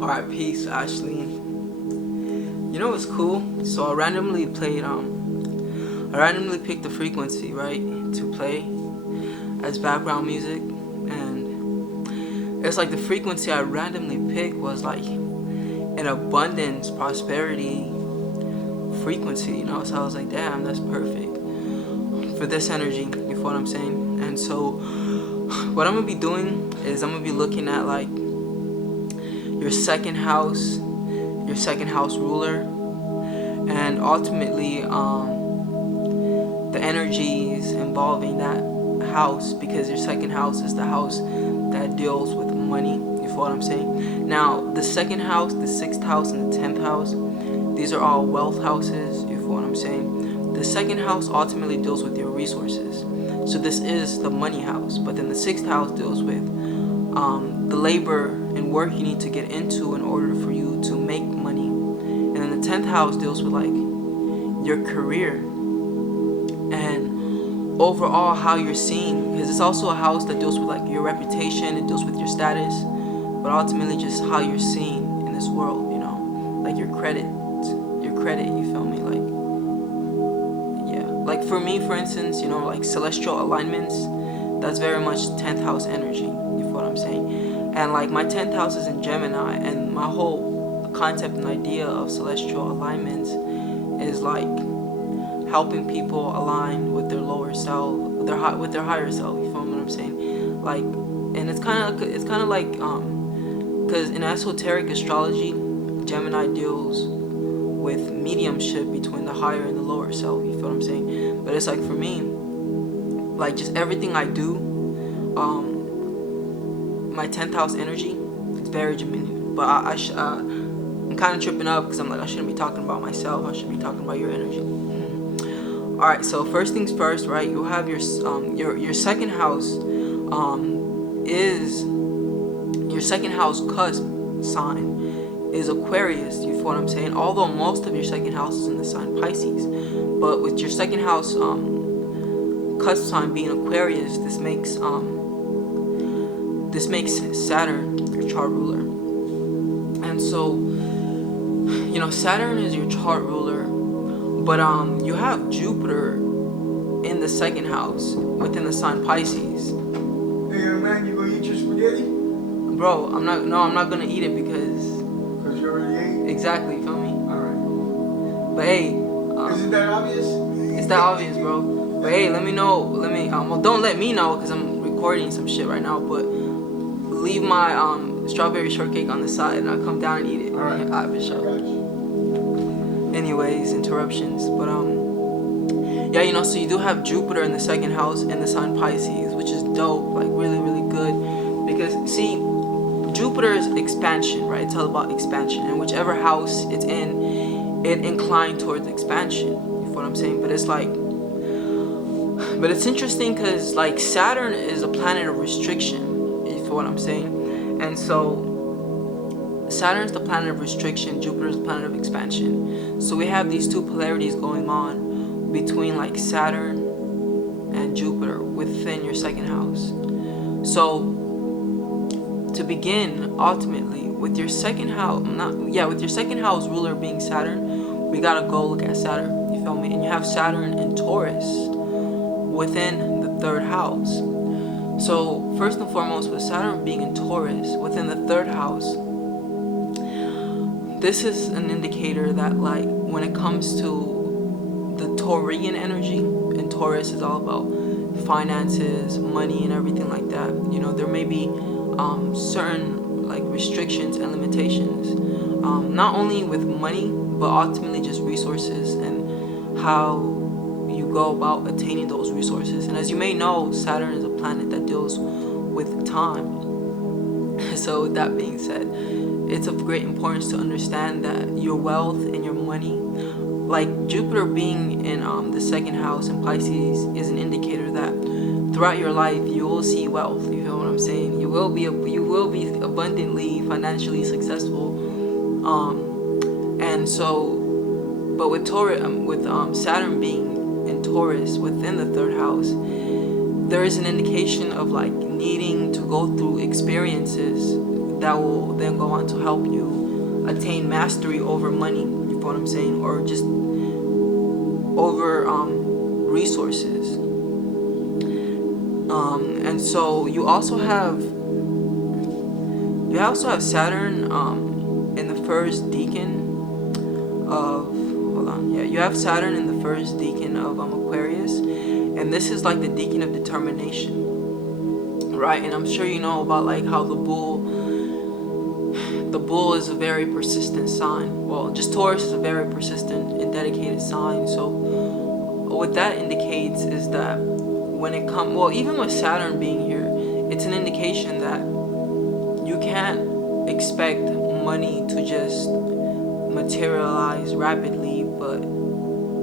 Alright, peace, Ashlyn. You know what's cool? So I randomly picked the frequency, right, to play as background music, and it's like the frequency I randomly picked was like an abundance, prosperity frequency, you know. So I was like, damn, that's perfect for this energy. You feel what I'm saying? And so what I'm gonna be doing is I'm gonna be looking at like your second house ruler, and ultimately the energies involving that house, because your second house is the house that deals with money. You feel what I'm saying? Now the second house, the sixth house, and the 10th house, these are all wealth houses. You feel what I'm saying? The second house ultimately deals with your resources, so this is the money house. But then the sixth house deals with the labor and work you need to get into in order for you to make money. And then the 10th house deals with like your career and overall how you're seen, because it's also a house that deals with like your reputation, it deals with your status, but ultimately just how you're seen in this world, you know, like your credit, you feel me? Like, yeah, like for me, for instance, you know, like celestial alignments, that's very much 10th house energy. You feel what I'm saying? And like my 10th house is in Gemini, and my whole concept and idea of celestial alignments is like helping people align with their lower self, with their higher self. You feel what I'm saying? Like, and it's kind of like because in esoteric astrology, Gemini deals with mediumship between the higher and the lower self. You feel what I'm saying? But it's like for me, like just everything I do, my 10th house energy, it's very Gemini. But I'm kind of tripping up because I'm like, I shouldn't be talking about myself. I should be talking about your energy. All right. So first things first, right? You have your second house is your second house cusp sign is Aquarius. You feel what I'm saying? Although most of your second house is in the sign Pisces, but with your second house cusp sign being Aquarius, this makes Saturn your chart ruler. And so, you know, Saturn is your chart ruler, but you have Jupiter in the second house within the sign Pisces. Hey man, you gonna eat your spaghetti? Bro, I'm not gonna eat it because you already ate? Exactly, you feel me? Alright. But hey, isn't that obvious? It's that obvious, bro. But hey, let me know. Well, don't let me know because I'm recording some shit right now. But leave my strawberry shortcake on the side, and I'll come down and eat it. Alright. For sure. Anyways, interruptions. But yeah, you know, so you do have Jupiter in the second house in the sign Pisces, which is dope. Like really, really good. Because see, Jupiter is expansion, right? It's all about expansion, and whichever house it's in, it inclined towards expansion. You feel what I'm saying? But it's like. But it's interesting because like Saturn is a planet of restriction, you feel what I'm saying? And so Saturn's the planet of restriction, Jupiter's the planet of expansion. So we have these two polarities going on between like Saturn and Jupiter within your second house. So to begin, ultimately, with your second house, with your second house ruler being Saturn, we gotta go look at Saturn, you feel me? And you have Saturn in Taurus within the third house. So first and foremost, with Saturn being in Taurus within the third house, this is an indicator that like when it comes to the Taurian energy, and Taurus is all about finances, money, and everything like that. You know, there may be certain like restrictions and limitations, not only with money, but ultimately just resources and how you go about attaining those resources. And as you may know, Saturn is a planet that deals with time. So with that being said, it's of great importance to understand that your wealth and your money, like Jupiter being in the second house in Pisces, is an indicator that throughout your life you will see wealth. You feel what I'm saying? You will be abundantly financially successful. And so, but with Saturn being in Taurus within the third house, there is an indication of like needing to go through experiences that will then go on to help you attain mastery over money. You feel what I'm saying? Or just over resources. And so you also have Saturn in the first decan of you have Saturn in the first decan of Aquarius, and this is like the decan of determination, right? And I'm sure you know about like how the bull is a very persistent sign. Well, just Taurus is a very persistent and dedicated sign. So what that indicates is that when it comes, well, even with Saturn being here, it's an indication that you can't expect money to just materialize rapidly, but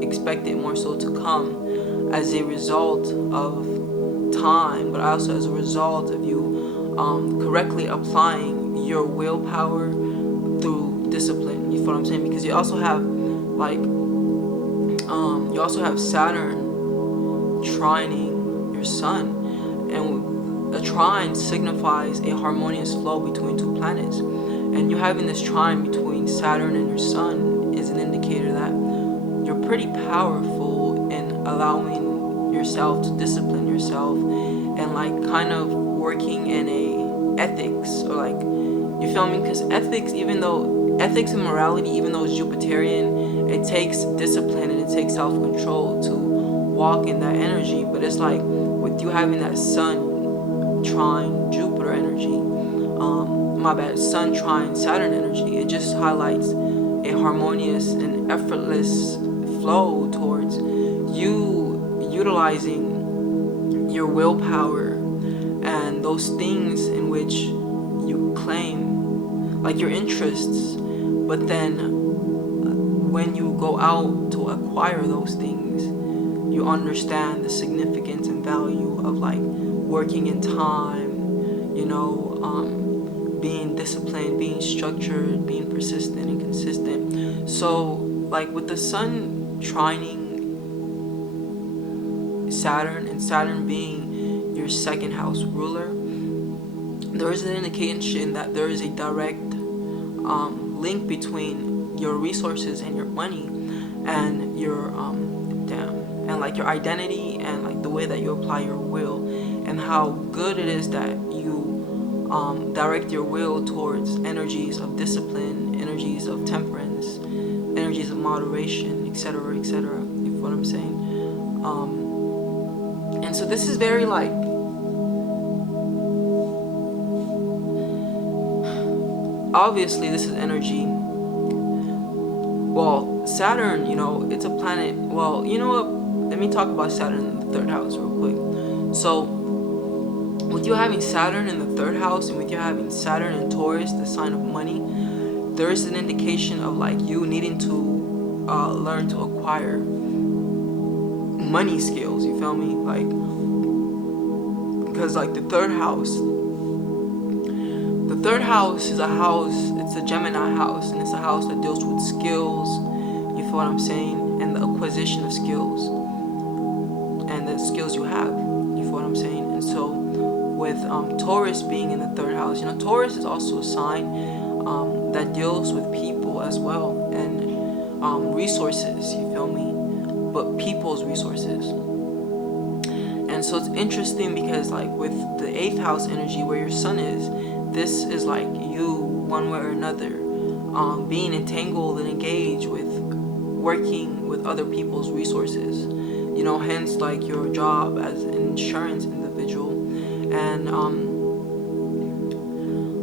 expect it more so to come as a result of time, but also as a result of you correctly applying your willpower through discipline. You feel what I'm saying? Because you also have Saturn trining your sun, and a trine signifies a harmonious flow between two planets. And you having this trine between Saturn and your sun is an indicator that you're pretty powerful in allowing yourself to discipline yourself and like kind of working in a ethics, or like, you feel me? Because ethics and morality, even though it's Jupiterian, it takes discipline and it takes self-control to walk in that energy. But it's like with you having that sun trine Jupiter energy, sun trine Saturn energy, it just highlights a harmonious and effortless flow towards you utilizing your willpower and those things in which you claim, like your interests, but then when you go out to acquire those things, you understand the significance and value of like working in time, being disciplined, being structured, being persistent and consistent. So like with the sun trining Saturn, and Saturn being your second house ruler, there is an indication that there is a direct link between your resources and your money and your and like your identity and like the way that you apply your will, and how good it is that you direct your will towards energies of discipline, energies of temperance, energies of moderation, etc., etc. You know what I'm saying? And so this is very like, obviously this is energy. Well, Saturn, it's a planet. Well, you know what? Let me talk about Saturn in the third house real quick. So with you having Saturn in the third house, and with you having Saturn in Taurus, the sign of money, there is an indication of like you needing to learn to acquire money skills. You feel me? Like, because like the third house is a house, it's a Gemini house, and it's a house that deals with skills. You feel what I'm saying? And the acquisition of skills and the skills you have. You feel what I'm saying? And so with Taurus being in the third house, Taurus is also a sign that deals with people as well, and resources, you feel me? But people's resources. And so it's interesting because like with the 8th house energy where your sun is, this is like you, one way or another, being entangled and engaged with working with other people's resources. Hence like your job as an insurance individual. And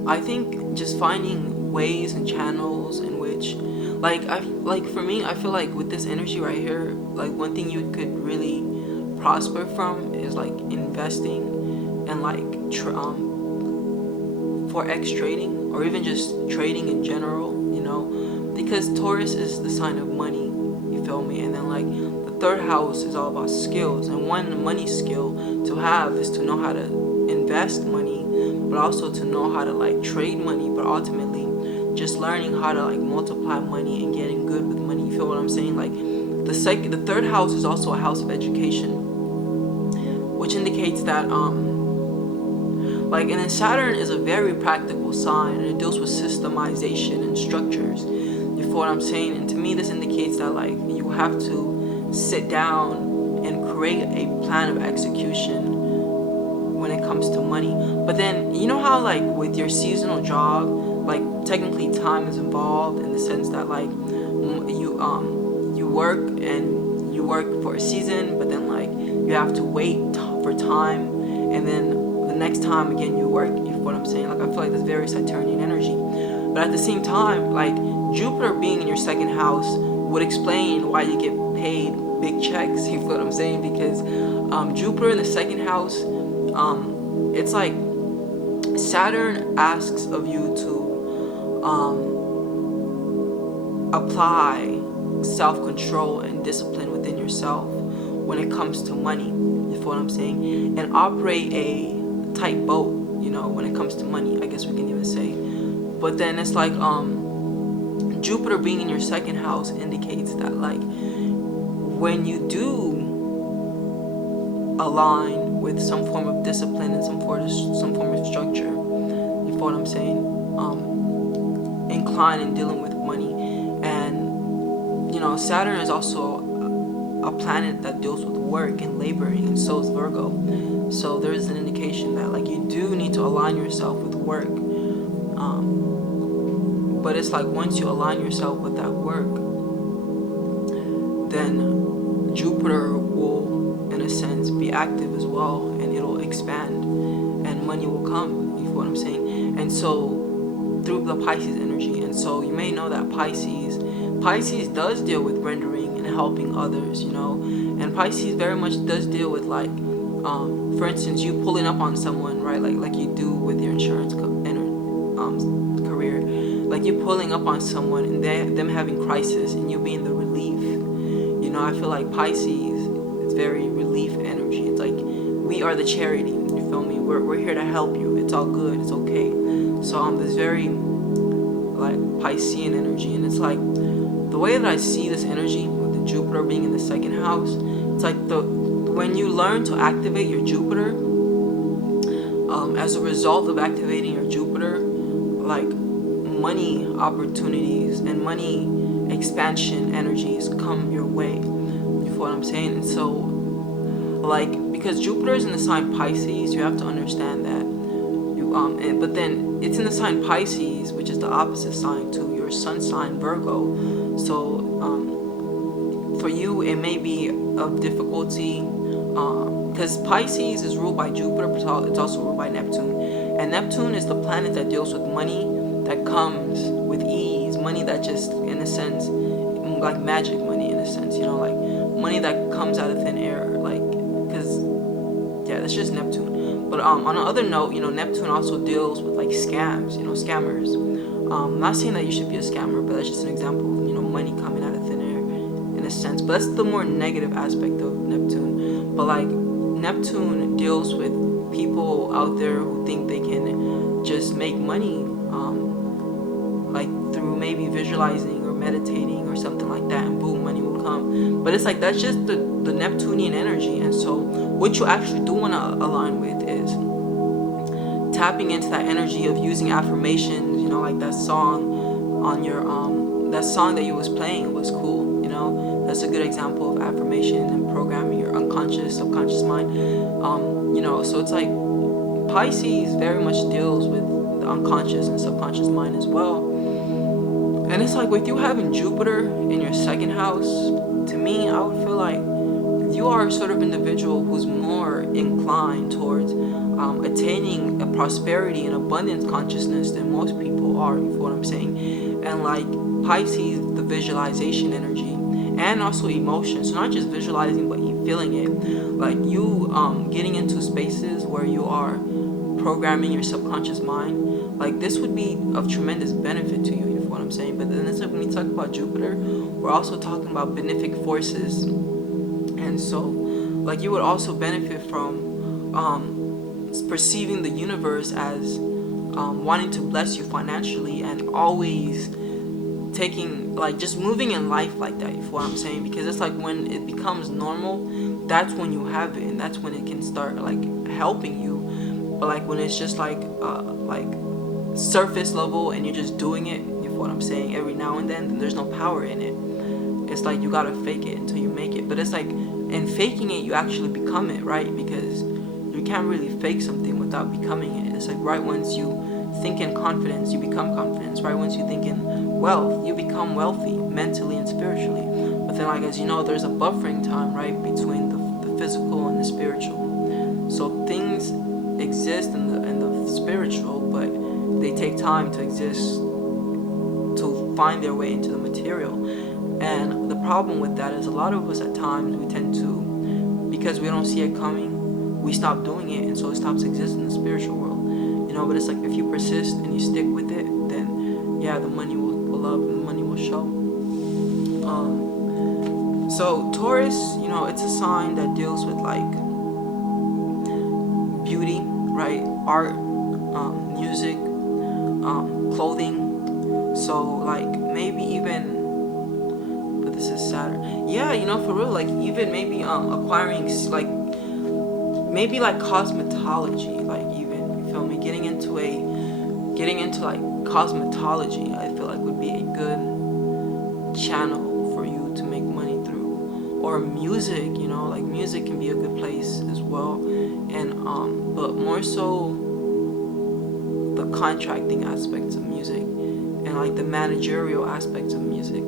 I think just finding ways and channels in which, for me, I feel like with this energy right here, like one thing you could really prosper from is like investing and like forex trading, or even just trading in general, because Taurus is the sign of money, you feel me? And then like the third house is all about skills, and one money skill to have is to know how to invest money, but also to know how to like trade money, but ultimately just learning how to like multiply money and getting good with money. You feel what I'm saying? Like the third house is also a house of education, which indicates that Like, and then Saturn is a very practical sign, and it deals with systemization and structures. You feel what I'm saying? And to me, this indicates that like you have to sit down and create a plan of execution when it comes to money. But then you know how like with your seasonal job, like technically time is involved in the sense that like you work and you work for a season, but then like you have to wait for time, and then the next time again you work. You feel what I'm saying? Like I feel like that's very Saturnian energy. But at the same time, like Jupiter being in your second house would explain why you get paid big checks. You feel what I'm saying? Because Jupiter in the second house, it's like Saturn asks of you to apply self-control and discipline within yourself when it comes to money. You feel what I'm saying? And operate a tight boat, you know, when it comes to money, I guess we can even say. But then it's like Jupiter being in your second house indicates that like when you do align with some form of discipline and some form of structure, you feel what I'm saying? Incline in dealing with money. And you know, Saturn is also a planet that deals with work and laboring, and so is Virgo. So there is an indication that like you do need to align yourself with work. But it's like once you align yourself with that work, then Jupiter will, in a sense, be active as well, and it'll expand, and money will come. You feel what I'm saying? And so through the Pisces energy, and so you may know that Pisces does deal with rendering and helping others, you know, and Pisces very much does deal with like, for instance, you pulling up on someone, right, like you do with your insurance career, like you pulling up on someone and them having crisis and you being the relief. You know, I feel like Pisces is very relief energy. It's like we are the charity. You feel me? We're here to help you. It's all good. It's okay. So this very like Piscean energy, and it's like the way that I see this energy with the Jupiter being in the second house. It's like when you learn to activate your Jupiter, as a result of activating your Jupiter, like money opportunities and money expansion energies come your way. You feel what I'm saying? And so, like, because Jupiter is in the sign Pisces, you have to understand that but then it's in the sign Pisces, which is the opposite sign to your sun sign Virgo. So for you it may be of difficulty, because Pisces is ruled by Jupiter, but it's also ruled by Neptune, and Neptune is the planet that deals with money that comes with ease, money that just, in a sense, like magic money, in a sense, you know, like money that comes out of thin air, like, because yeah, that's just Neptune. But on another note, you know, Neptune also deals with like scams, you know, scammers. I'm not saying that you should be a scammer, but that's just an example of, you know, money coming out of thin air, in a sense. But that's the more negative aspect of Neptune. But like Neptune deals with people out there who think they can just make money, like through maybe visualizing or meditating or something like that, and boom, money will come. But it's like that's just the Neptunian energy. And so what you actually do want to align with is tapping into that energy of using affirmations. You know, like that song on your that song that you was playing was cool. You know, that's a good example of affirmation and programming your unconscious, subconscious mind. You know, so it's like Pisces very much deals with the unconscious and subconscious mind as well. And it's like with you having Jupiter in your second house, to me, I would feel like you are a sort of individual who's more inclined towards attaining a prosperity and abundance consciousness than most people are. You feel what I'm saying? And like Pisces, the visualization energy, and also emotion. So not just visualizing, but you feeling it. Like you getting into spaces where you are programming your subconscious mind. Like this would be of tremendous benefit to you. You feel what I'm saying? But then it's like when we talk about Jupiter, we're also talking about benefic forces. And so, like, you would also benefit from perceiving the universe as wanting to bless you financially, and always taking, like, just moving in life like that. You feel what I'm saying? Because it's like when it becomes normal, that's when you have it, and that's when it can start like helping you. But like when it's just like surface level and you're just doing it, you know what I'm saying, every now and then there's no power in it. It's like you gotta fake it until you make it. But it's like in faking it, you actually become it, right? Because you can't really fake something without becoming it. It's like right once you think in confidence, you become confidence. Right once you think in wealth, you become wealthy mentally and spiritually. But then, like as you know, there's a buffering time, right, between the physical and the spiritual. So things exist in the spiritual, but they take time to exist, to find their way into the material. And the problem with that is a lot of us at times we tend to, because we don't see it coming, we stop doing it, and so it stops existing in the spiritual world. You know, but it's like if you persist and you stick with it, then yeah, the money will up and the money will show. So Taurus, you know, it's a sign that deals with like beauty, right? Art, music, clothing. So like maybe even, but this is Saturn. Yeah, you know, for real, like even maybe acquiring like maybe like cosmetology, like even, you feel me, getting into like cosmetology, I feel like would be a good channel for you to make money through. Or music, you know, like music can be a good place as well. And but more so the contracting aspects of music and like the managerial aspects of music,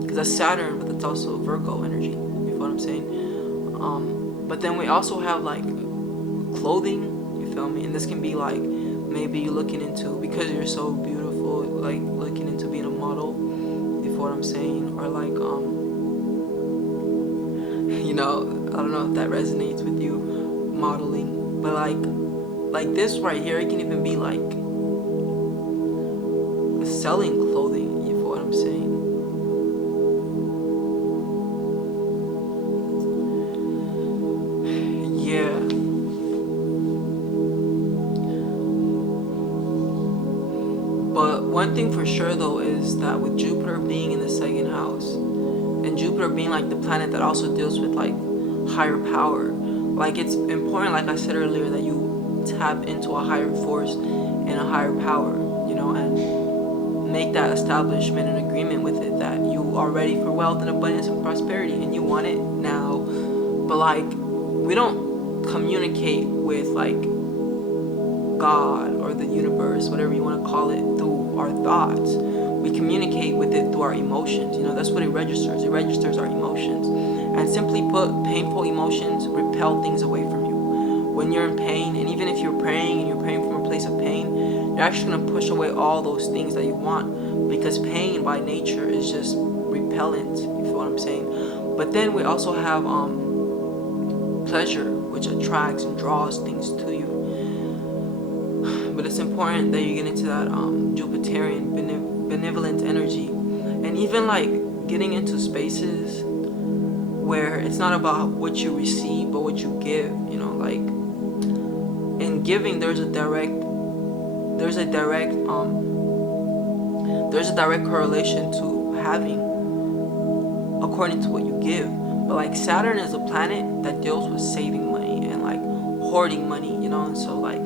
because that's Saturn, but that's also Virgo energy, you know what I'm saying. But then we also have like clothing, you feel me, and this can be like maybe you're looking into, because you're so beautiful, like looking into being a model, you feel what I'm saying, or like you know, I don't know if that resonates with you, modeling, but like this right here, it can even be like selling clothing, you feel what I'm saying. Yeah. But one thing for sure though is that with Jupiter being in the second house, and Jupiter being like the planet that also deals with like higher power, like it's important, like I said earlier, that you tap into a higher force and a higher power, you know, and make that establishment and agreement with it that you are ready for wealth and abundance and prosperity and you want it now. But like we don't communicate with like God or the universe, whatever you want to call it, through our thoughts. We communicate with it through our emotions. You know, that's what it registers. It registers our emotions. And simply put, painful emotions repel things away from you. When you're in pain, and even if you're praying and you're praying from a place of pain, you're actually going to push away all those things that you want, because pain by nature is just repellent, you feel what I'm saying. But then we also have pleasure, which attracts and draws things to you. But it's important that you get into that Jupiterian benevolent energy, and even like getting into spaces where it's not about what you receive but what you give. You know, like in giving there's a direct correlation to having according to what you give. But like Saturn is a planet that deals with saving money and like hoarding money, you know, and so like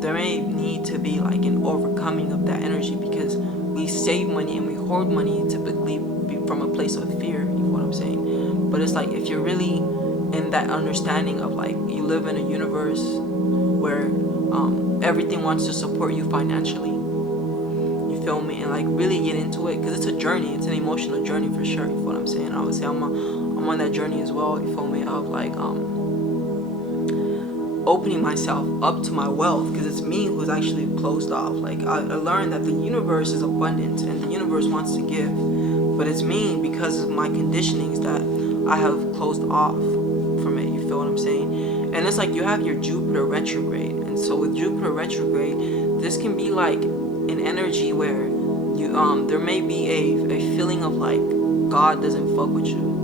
there may need to be like an overcoming of that energy, because we save money and we hoard money typically from a place of fear, you know what I'm saying. But it's like if you're really in that understanding of like you live in a universe where everything wants to support you financially, you feel me, and like really get into it, because it's a journey, it's an emotional journey for sure, you feel what I'm saying. I would say I'm on that journey as well, you feel me, of like opening myself up to my wealth, because it's me who's actually closed off. Like I learned that the universe is abundant and the universe wants to give, but it's me, because of my conditionings, that I have closed off from it, you feel what I'm saying. And it's like you have your Jupiter retrograde, and so with Jupiter retrograde, this can be like an energy where you there may be a feeling of like God doesn't fuck with you,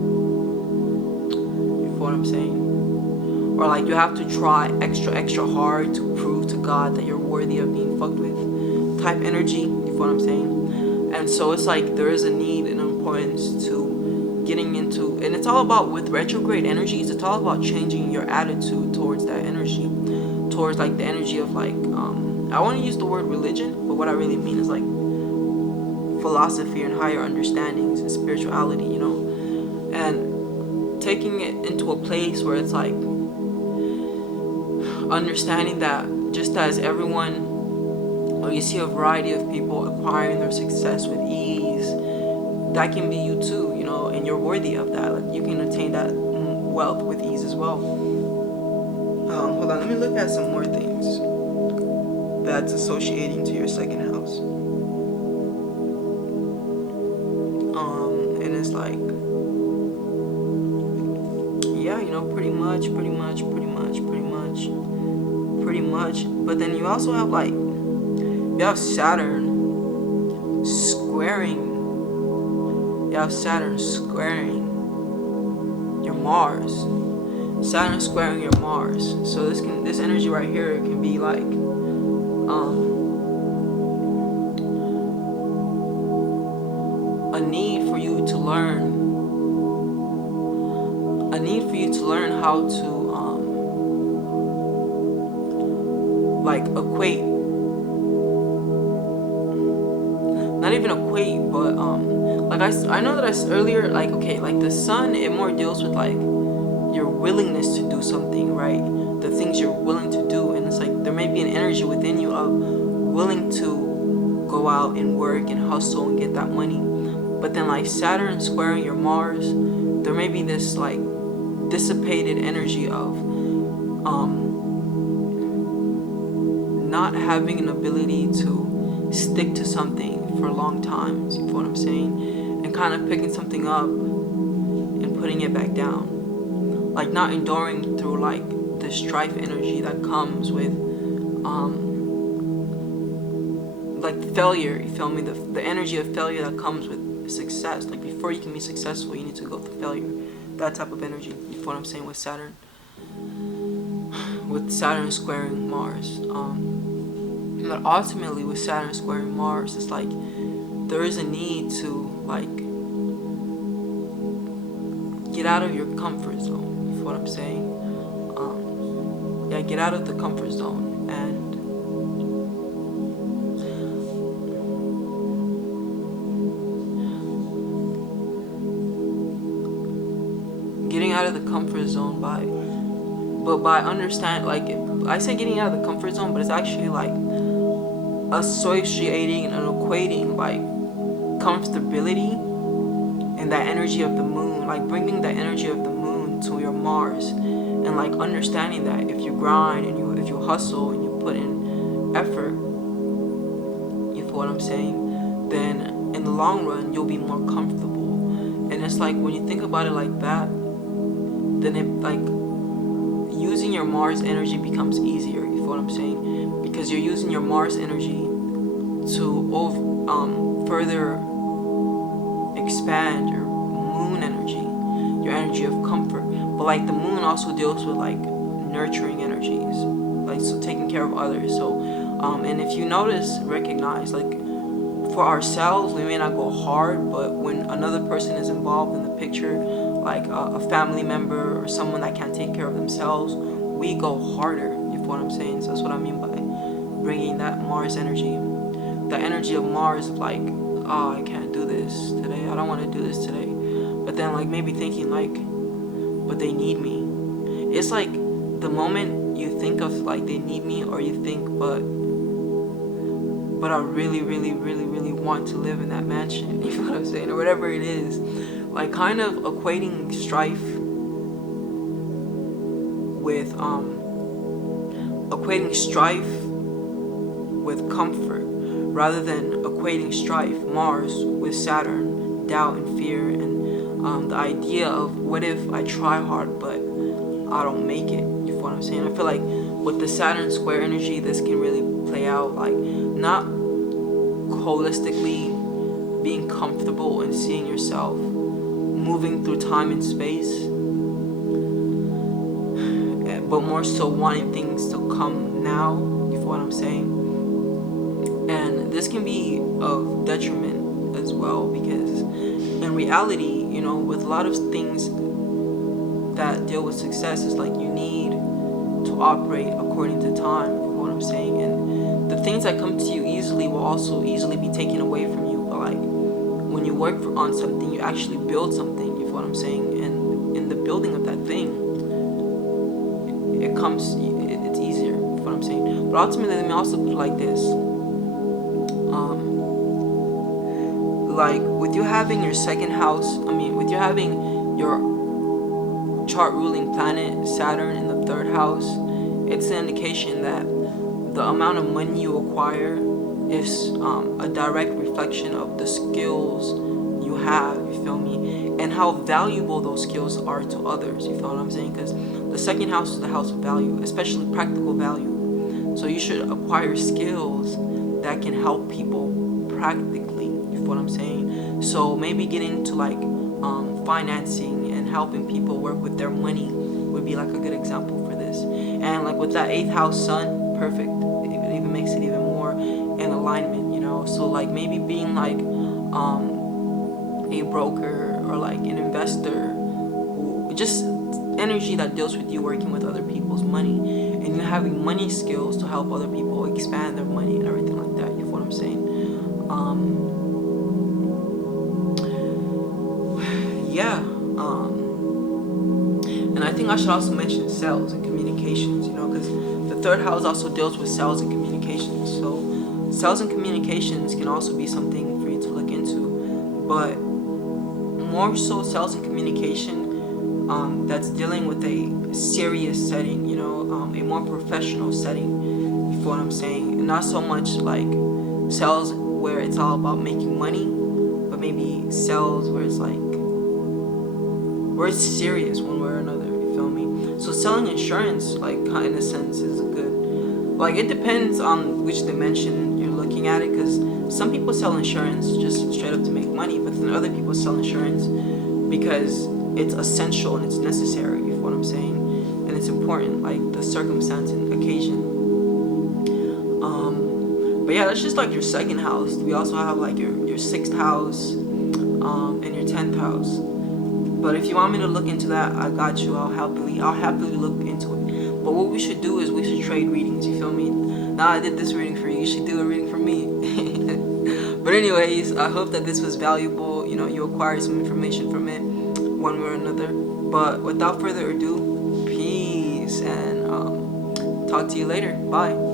you feel what I'm saying. Or like you have to try extra hard to prove to God that you're worthy of being fucked with type energy, you feel what I'm saying. And so it's like there is a need and importance to getting into, and it's all about, with retrograde energies, it's all about changing your attitude towards that energy, towards like the energy of like I want to use the word religion, but what I really mean is like philosophy and higher understandings and spirituality, you know, and taking it into a place where it's like understanding that just as everyone, or you see a variety of people acquiring their success with ease, that can be you too, you know, and you're worthy of that. Like you can attain that wealth with ease as well. Hold on, let me look at some more things that's associating to your second house. And it's like, yeah, you know, pretty much. But then you also have like, you have Saturn squaring. You have Saturn squaring your Mars. Saturn squaring your Mars. So this energy right here can be like a need for you to learn how to like equate, not even equate, but like I know that I earlier, like, okay, like the sun, it more deals with like your willingness to do something, right? The things you're willing to do, and it's like there may be an energy within you of willing to go out and work and hustle and get that money. But then like Saturn squaring your Mars, there may be this like dissipated energy of not having an ability to stick to something for long times, you know what I'm saying? And kind of picking something up and putting it back down. Like not enduring through like the strife energy that comes with like failure, you feel me? The energy of failure that comes with success. Like before you can be successful, you need to go through failure. That type of energy, you know what I'm saying, with Saturn. With Saturn squaring Mars. But ultimately with Saturn squaring Mars, it's like there is a need to like get out of your comfort zone, you know what I'm saying? Yeah, get out of the comfort zone and getting out of the comfort zone by understand, like, I say getting out of the comfort zone, but it's actually like associating and equating like comfortability and that energy of the moon, like bringing the energy of the moon to your Mars, and like understanding that if you grind and if you hustle and you put in effort, you feel what I'm saying, then in the long run you'll be more comfortable. And it's like when you think about it like that, then it like using your Mars energy becomes easier, you feel what I'm saying? Because you're using your Mars energy to further expand your moon energy, your energy of comfort. But like the moon also deals with like nurturing energies, like so taking care of others. So and if you recognize, like for ourselves, we may not go hard, but when another person is involved in the picture, like a family member or someone that can't take care of themselves, we go harder, you know what I'm saying? So that's what I mean by bringing that Mars energy, the energy of Mars, of like, oh, I can't do this today, I don't want to do this today, but then like maybe thinking like, but they need me. It's like the moment you think of like they need me, or you think but I really want to live in that mansion, you know what I'm saying, or whatever it is, like kind of equating strife with comfort, rather than equating strife, Mars, with Saturn, doubt and fear, and the idea of what if I try hard but I don't make it, you know what I'm saying? I feel like with the Saturn square energy, this can really play out, like not holistically being comfortable and seeing yourself moving through time and space, but more so wanting things to come now, you feel what I'm saying? And this can be of detriment as well, because in reality, you know, with a lot of things that deal with success, it's like you need to operate according to time. You know what I'm saying? And the things that come to you easily will also easily be taken away from you. But like when you work on something, you actually build something. You know what I'm saying? And in the building of that thing, it's easier. You know what I'm saying? But ultimately, let me also put it like this. Like with you having your second house, with you having your chart ruling planet Saturn in the third house, it's an indication that the amount of money you acquire is a direct reflection of the skills you have, you feel me, and how valuable those skills are to others, you feel what I'm saying? Because the second house is the house of value, especially practical value. So you should acquire skills that can help people practically, you feel what I'm saying? So maybe getting into like financing and helping people work with their money would be like a good example for this. And like with that 8th house sun, perfect. It even makes it even more in alignment, you know. So like maybe being like a broker or like an investor, just energy that deals with you working with other people's money and you having money skills to help other people expand their money and everything like that. You know what I'm saying? And I think I should also mention sales and communications, you know, because the third house also deals with sales and communications. So sales and communications can also be something for you to look into, but more so sales and communication that's dealing with a serious setting, you know, a more professional setting, you feel what I'm saying? And not so much like sales where it's all about making money, but maybe sales where it's like, where it's serious one way or another, you feel me? So selling insurance, like in a sense, is a good, like it depends on which dimension you're looking at it, because some people sell insurance just straight up to make money, but then other people sell insurance because it's essential and it's necessary, you feel what I'm saying? And it's important, like the circumstance and occasion. But yeah, that's just like your second house. We also have like your 6th house and your 10th house. But if you want me to look into that, I got you. I'll happily look into it. But what we should do is we should trade readings, you feel me? Now I did this reading for you, you should do a reading for me. But anyways, I hope that this was valuable. You know, you acquired some information from it one way or another. But without further ado, peace, and talk to you later. Bye.